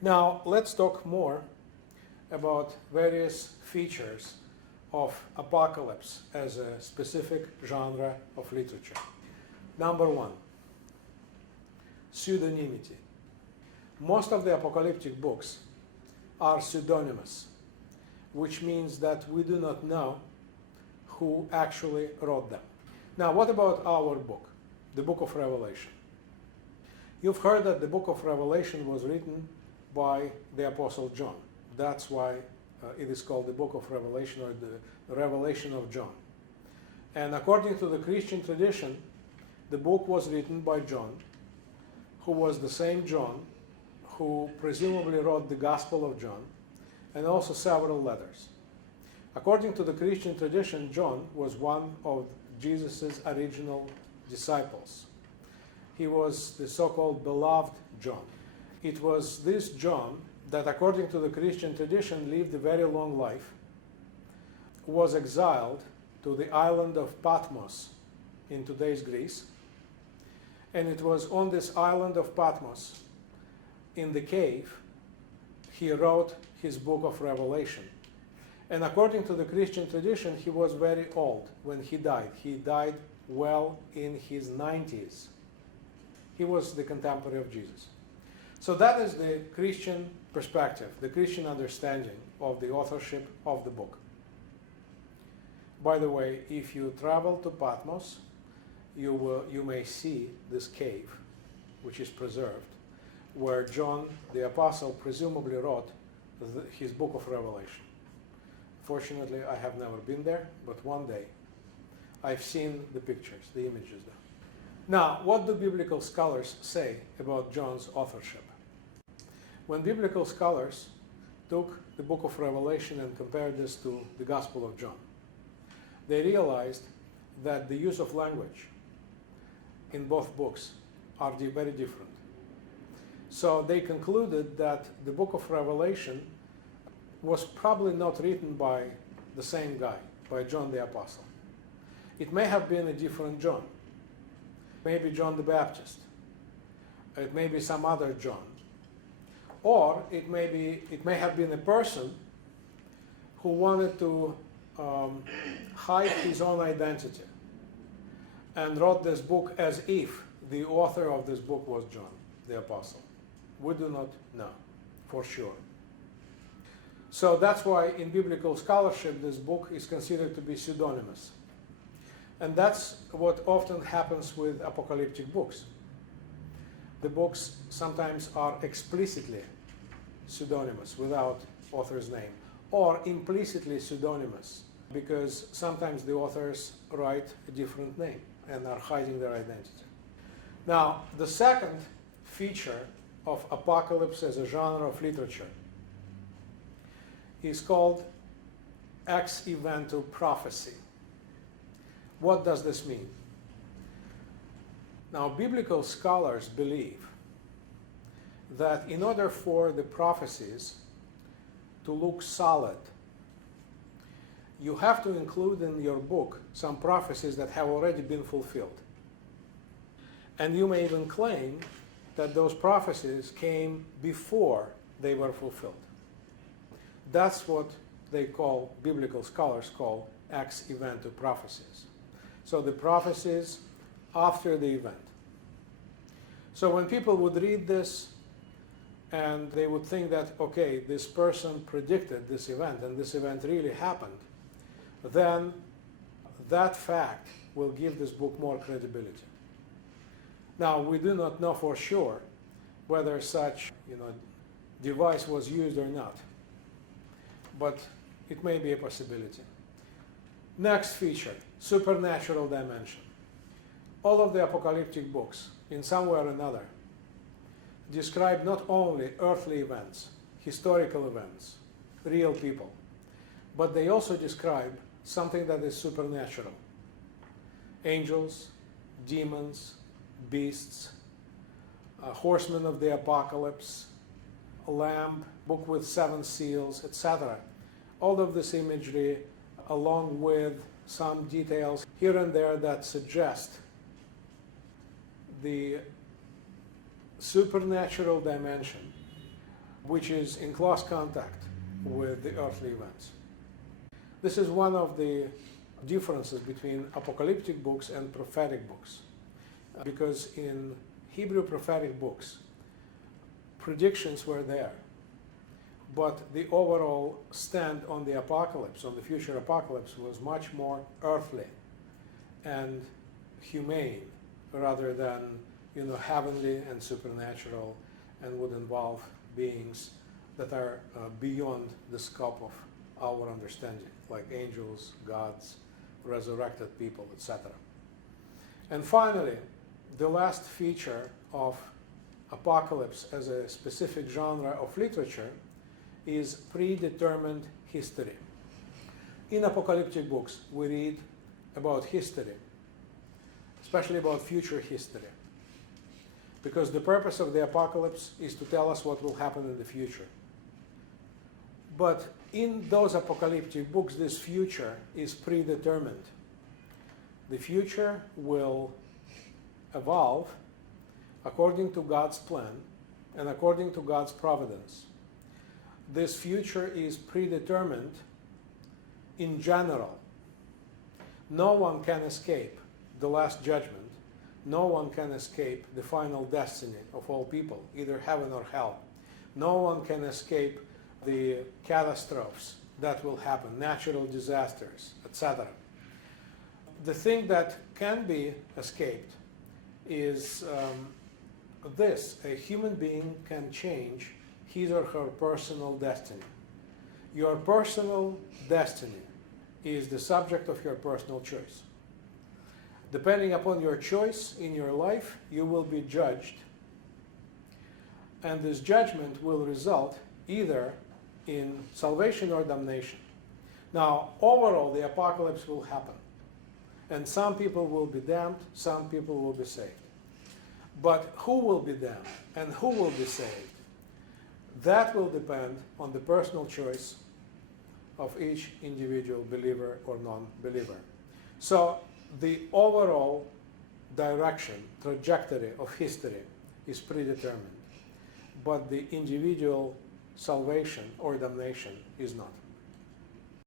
Now, let's talk more about various features of apocalypse as a specific genre of literature. Number one, pseudonymity. Most of the apocalyptic books are pseudonymous, which means that we do not know who actually wrote them. Now, what about our book, the Book of Revelation? You've heard that the Book of Revelation was written by the Apostle John. That's why it is called the Book of Revelation, or the Revelation of John. And according to the Christian tradition, the book was written by John, who was the same John who presumably wrote the Gospel of John, and also several letters. According to the Christian tradition, John was one of Jesus' original disciples. He was the so-called beloved John. It was this John that, according to the Christian tradition, lived a very long life, was exiled to the island of Patmos in today's Greece, and it was on this island of Patmos, in the cave, he wrote his book of Revelation. And according to the Christian tradition, he was very old when he died. He died well in his 90s. He was the contemporary of Jesus. So that is the Christian perspective, the Christian understanding of the authorship of the book. By the way, if you travel to Patmos, you may see this cave, which is preserved, where John the Apostle presumably wrote his book of Revelation. Fortunately, I have never been there, but one day I've seen the pictures, the images there. Now, what do biblical scholars say about John's authorship? When biblical scholars took the book of Revelation and compared this to the Gospel of John, they realized that the use of language in both books are very different. So they concluded that the book of Revelation was probably not written by the same guy, by John the Apostle. It may have been a different John. Maybe John the Baptist. It may be some other John. Or it may have been a person who wanted to hide his own identity and wrote this book as if the author of this book was John the Apostle. We do not know for sure. So that's why in biblical scholarship this book is considered to be pseudonymous. And that's what often happens with apocalyptic books. The books sometimes are explicitly pseudonymous without author's name, or implicitly pseudonymous, because sometimes the authors write a different name and are hiding their identity. Now, the second feature of apocalypse as a genre of literature is called ex-eventu prophecy. What does this mean? Now, biblical scholars believe that in order for the prophecies to look solid, you have to include in your book some prophecies that have already been fulfilled. And you may even claim that those prophecies came before they were fulfilled. That's what they call, biblical scholars call, ex-eventu prophecies. So the prophecies after the event. So when people would read this and they would think that, okay, this person predicted this event and this event really happened, then that fact will give this book more credibility. Now, we do not know for sure whether such device was used or not, but it may be a possibility. Next feature, supernatural dimension. All of the apocalyptic books, in some way or another, describe not only earthly events, historical events, real people, but they also describe something that is supernatural. Angels, demons, beasts, horsemen of the apocalypse, a lamb, book with 7 seals, etc. All of this imagery, along with some details here and there that suggest the supernatural dimension which is in close contact with the earthly events. This is one of the differences between apocalyptic books and prophetic books, because in Hebrew prophetic books, predictions were there, but the overall stand on the apocalypse, on the future apocalypse, was much more earthly and humane rather than, heavenly and supernatural, and would involve beings that are beyond the scope of our understanding, like angels, gods, resurrected people, etc. And finally, the last feature of apocalypse as a specific genre of literature is predetermined history. In apocalyptic books, we read about history, especially about future history, because the purpose of the apocalypse is to tell us what will happen in the future. But in those apocalyptic books, this future is predetermined. The future will evolve according to God's plan and according to God's providence. This future is predetermined in general. No one can escape the last judgment. No one can escape the final destiny of all people, either heaven or hell. No one can escape the catastrophes that will happen, natural disasters, etc. The thing that can be escaped is this: a human being can change his or her personal destiny. Your personal destiny is the subject of your personal choice. Depending upon your choice in your life, you will be judged. And this judgment will result either in salvation or damnation. Now, overall, the apocalypse will happen. And some people will be damned, some people will be saved. But who will be damned and who will be saved? That will depend on the personal choice of each individual believer or non-believer. So the overall direction, trajectory of history is predetermined, but the individual salvation or damnation is not.